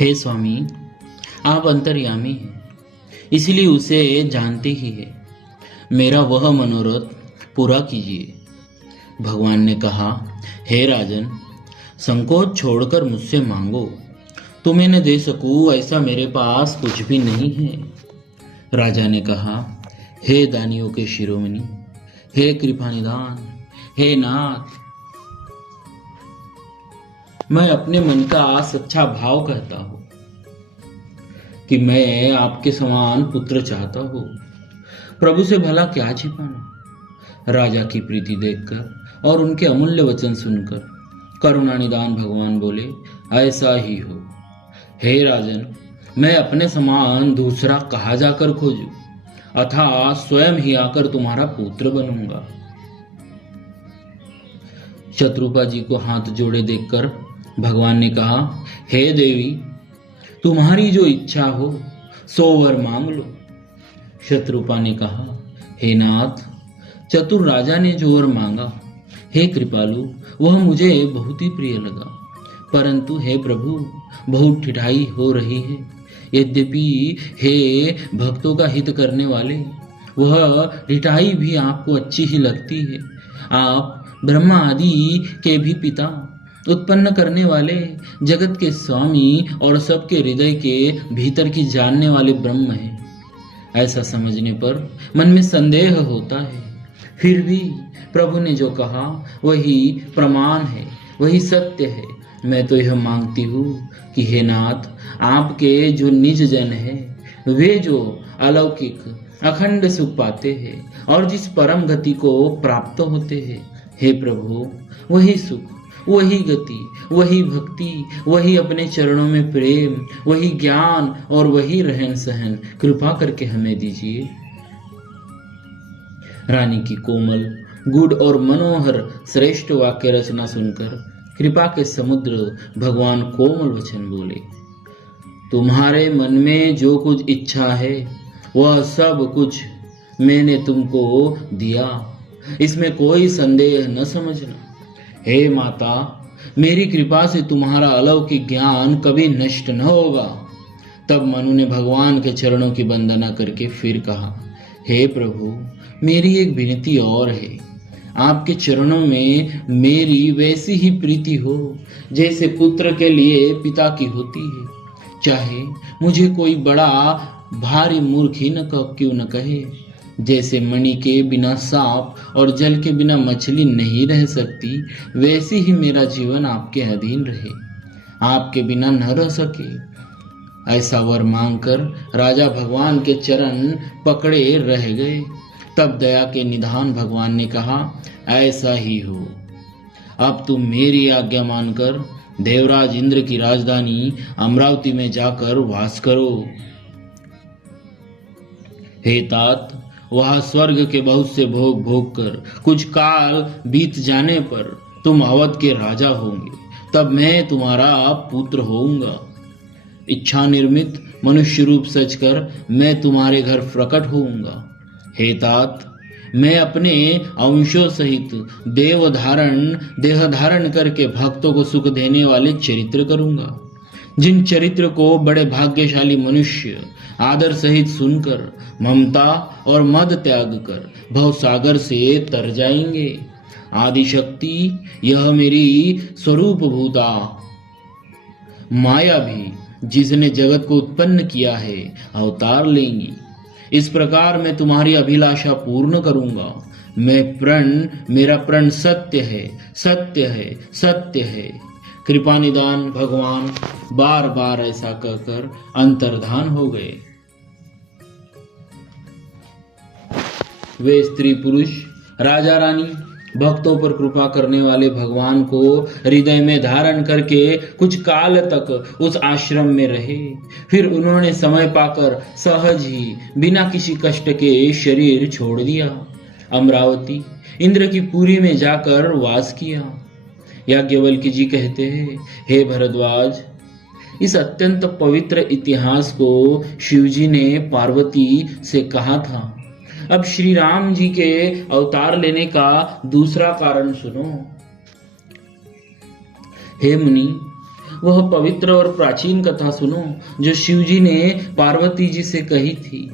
हे स्वामी, आप अंतर्यामी हैं, इसलिए उसे जानते ही है। मेरा वह मनोरथ पूरा कीजिए। भगवान ने कहा, हे राजन, संकोच छोड़कर मुझसे मांगो, तुम्हें न दे सकूं ऐसा मेरे पास कुछ भी नहीं है। राजा ने कहा, हे दानियों के शिरोमणि, हे कृपानिदान, हे नाथ, मैं अपने मन का सच्चा भाव कहता हूं कि मैं आपके समान पुत्र चाहता हूं। प्रभु से भला क्या छिपाना। राजा की प्रीति देखकर और उनके अमूल्य वचन सुनकर करुणानिदान भगवान बोले, ऐसा ही हो। हे राजन, मैं अपने समान दूसरा कहाँ जाकर खोजूं, अथा स्वयं ही आकर तुम्हारा पुत्र बनूंगा। शत्रुपा जी को हाथ जोड़े देखकर भगवान ने कहा, हे देवी, तुम्हारी जो इच्छा हो सो वर मांग लो। शत्रुपा ने कहा, हे नाथ, चतुर राजा ने जो वर मांगा, हे कृपालु, वह मुझे बहुत ही प्रिय लगा। परंतु हे प्रभु, बहुत ठिठाई हो रही है। यद्यपि हे भक्तों का हित करने वाले, वह ठिठाई भी आपको अच्छी ही लगती है। आप ब्रह्मा आदि के भी पिता, उत्पन्न करने वाले, जगत के स्वामी और सबके हृदय के भीतर की जानने वाले ब्रह्म हैं। ऐसा समझने पर मन में संदेह होता है। फिर भी प्रभु ने जो कहा वही प्रमाण है, वही सत्य है। मैं तो यह मांगती हूँ कि हे नाथ, आपके जो निज जन हैं, वे जो अलौकिक अखंड सुख पाते हैं और जिस परम गति को प्राप्त होते हैं, हे प्रभु, वही सुख, वही गति, वही भक्ति, वही अपने चरणों में प्रेम, वही ज्ञान और वही रहन सहन कृपा करके हमें दीजिए। रानी की कोमल, गुड और मनोहर श्रेष्ठ वाक्य रचना सुनकर कृपा के समुद्र भगवान कोमल वचन बोले, तुम्हारे मन में जो कुछ इच्छा है वह सब कुछ मैंने तुमको दिया, इसमें कोई संदेह न समझना। हे माता, मेरी कृपा से तुम्हारा अलौकिक ज्ञान कभी नष्ट न होगा। तब मनु ने भगवान के चरणों की वंदना करके फिर कहा, हे प्रभु, मेरी एक विनती और है। आपके चरणों में मेरी वैसी ही प्रीति हो जैसे पुत्र के लिए पिता की होती है। चाहे मुझे कोई बड़ा भारी मूर्ख ही न क्यों न कहे, जैसे मणि के बिना सांप और जल के बिना मछली नहीं रह सकती, वैसे ही मेरा जीवन आपके अधीन रहे, आपके बिना न रह सके। ऐसा वर मांगकर राजा भगवान के चरण पकड़े रह गए। तब दया के निधान भगवान ने कहा, ऐसा ही हो। अब तुम मेरी आज्ञा मानकर देवराज इंद्र की राजधानी अमरावती में जाकर वास करो। हे तात, वहां स्वर्ग के बहुत से भोग भोग कर कुछ काल बीत जाने पर तुम अवध के राजा होंगे। तब मैं तुम्हारा पुत्र होऊंगा। इच्छा निर्मित मनुष्य रूप सचकर मैं तुम्हारे घर प्रकट होऊंगा। हे तात, मैं अपने अंशों सहित देह धारण करके भक्तों को सुख देने वाले चरित्र करूंगा, जिन चरित्र को बड़े भाग्यशाली मनुष्य आदर सहित सुनकर ममता और मद त्याग कर भवसागर से तर जाएंगे। आदि शक्ति यह मेरी स्वरूप भूता माया भी, जिसने जगत को उत्पन्न किया है, अवतार लेंगी। इस प्रकार मैं तुम्हारी अभिलाषा पूर्ण करूंगा। मेरा प्रण सत्य है, सत्य है, सत्य है। कृपा निदान भगवान बार बार ऐसा कहकर अंतर्धान हो गए। वे स्त्री पुरुष, राजा रानी, भक्तों पर कृपा करने वाले भगवान को हृदय में धारण करके कुछ काल तक उस आश्रम में रहे। फिर उन्होंने समय पाकर सहज ही बिना किसी कष्ट के शरीर छोड़ दिया। अमरावती इंद्र की पुरी में जाकर वास किया। याज्ञवल्क्य जी कहते हैं, हे भरद्वाज, इस अत्यंत पवित्र इतिहास को शिवजी ने पार्वती से कहा था। अब श्री राम जी के अवतार लेने का दूसरा कारण सुनो। हे मुनि, वह पवित्र और प्राचीन कथा सुनो जो शिव जी ने पार्वती जी से कही थी।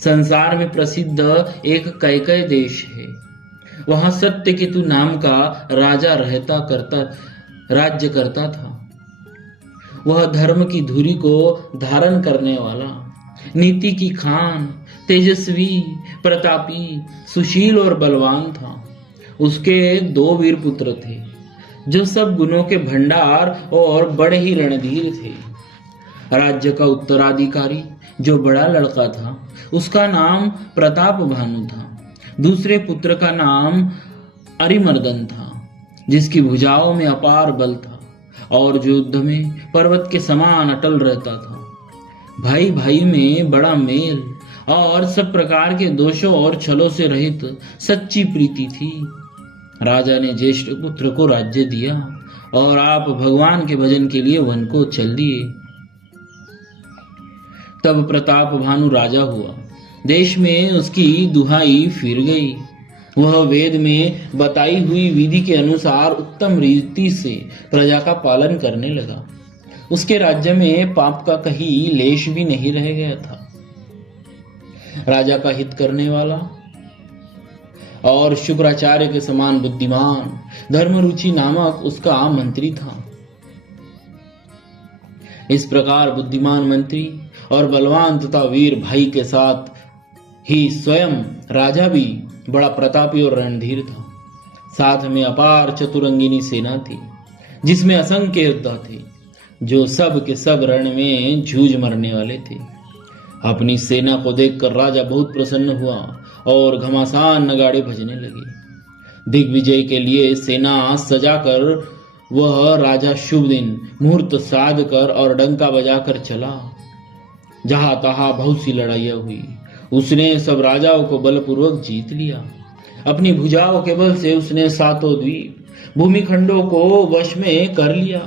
संसार में प्रसिद्ध एक कैकय देश है। वहां सत्यकेतु नाम का राजा राज्य करता था। वह धर्म की धुरी को धारण करने वाला, नीति की खान, तेजस्वी, प्रतापी, सुशील और बलवान था। उसके 2 वीर पुत्र थे जो सब गुणों के भंडार और बड़े ही रणधीर थे। राज्य का उत्तराधिकारी जो बड़ा लड़का था उसका नाम प्रताप भानु था। दूसरे पुत्र का नाम अरिमर्दन था जिसकी भुजाओं में अपार बल था और जो युद्ध में पर्वत के समान अटल रहता था। भाई भाई में बड़ा मेल और सब प्रकार के दोषों और छलों से रहित सच्ची प्रीति थी। राजा ने ज्येष्ठ पुत्र को राज्य दिया और आप भगवान के भजन के लिए वन को चल दिए। तब प्रताप भानु राजा हुआ। देश में उसकी दुहाई फिर गई। वह वेद में बताई हुई विधि के अनुसार उत्तम रीति से प्रजा का पालन करने लगा। उसके राज्य में पाप का कहीं लेश भी नहीं रह गया था। राजा का हित करने वाला और शुक्राचार्य के समान बुद्धिमान धर्मरुचि नामक उसका मंत्री था। इस प्रकार बुद्धिमान मंत्री और बलवान तथा वीर भाई के साथ ही स्वयं राजा भी बड़ा प्रतापी और रणधीर था। साथ में अपार चतुरंगिनी सेना थी जिसमें असंख्य योद्धा थे जो सब के सब रण में जूझ मरने वाले थे। अपनी सेना को देखकर राजा बहुत प्रसन्न हुआ और घमासान नगाड़े बजने लगे। दिग्विजय के लिए सेना सजाकर वह राजा शुभ दिन मुहूर्त साध कर और डंका बजाकर चला। जहां तहां बहुत सी लड़ाइयां हुई। उसने सब राजाओं को बलपूर्वक जीत लिया। अपनी भुजाओं के बल से उसने 7 द्वीप भूमिखंडों को वश में कर लिया।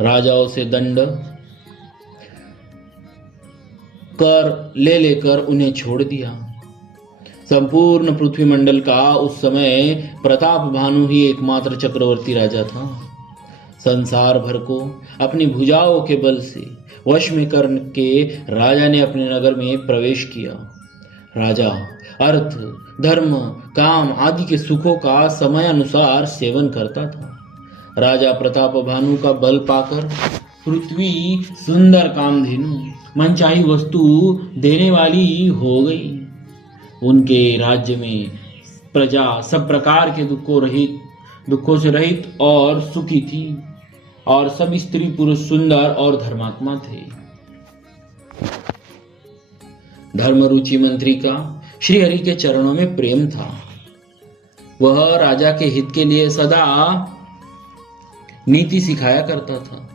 राजाओं से दंड कर लेकर उन्हें छोड़ दिया। संपूर्ण पृथ्वी मंडल का उस समय प्रताप भानु ही एकमात्र चक्रवर्ती राजा था। संसार भर को अपनी भुजाओं के बल से वश में करके राजा ने अपने नगर में प्रवेश किया। राजा अर्थ, धर्म, काम आदि के सुखों का समय अनुसार सेवन करता था। राजा प्रताप भानु का बल पाकर पृथ्वी सुंदर कामधेनु मनचाही वस्तु देने वाली हो गई। उनके राज्य में प्रजा सब प्रकार के दुखों से रहित और सुखी थी और सब स्त्री पुरुष सुंदर और धर्मात्मा थे। धर्मरुचि मंत्री का श्री हरि के चरणों में प्रेम था। वह राजा के हित के लिए सदा नीति सिखाया करता था।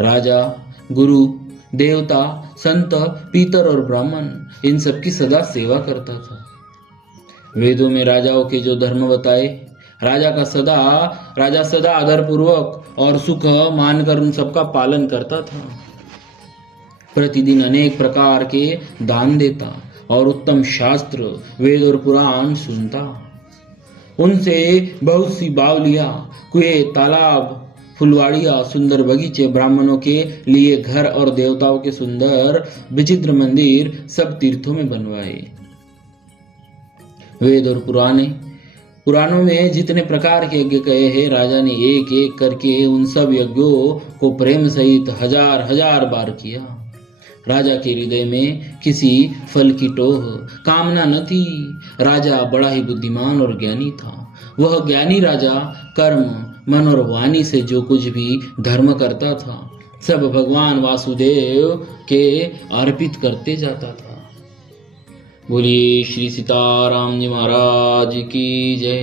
राजा, गुरु, देवता, संत, पीतर और ब्राह्मण इन सब की सदा सेवा करता था। वेदों में राजाओं के जो धर्म बताए राजा सदा आदर पूर्वक और सुख मानकर उन सबका पालन करता था। प्रतिदिन अनेक प्रकार के दान देता और उत्तम शास्त्र, वेद और पुराण सुनता। उनसे बहुत सी बावलियां, कुएं, तालाब, फुलवाड़ियां, सुंदर बगीचे, ब्राह्मणों के लिए घर और देवताओं के सुंदर विचित्र मंदिर सब तीर्थों में बनवाए। वेद और पुराणों में जितने प्रकार के यज्ञ कहे हैं राजा ने एक एक करके उन सब यज्ञों को प्रेम सहित हजार बार किया। राजा के हृदय में किसी फल की टोह कामना न थी। राजा बड़ा ही बुद्धिमान और ज्ञानी था। वह ज्ञानी राजा कर्म, मन और वाणी से जो कुछ भी धर्म करता था सब भगवान वासुदेव के अर्पित करते जाता था। बोलिए श्री सीताराम जी महाराज की जय।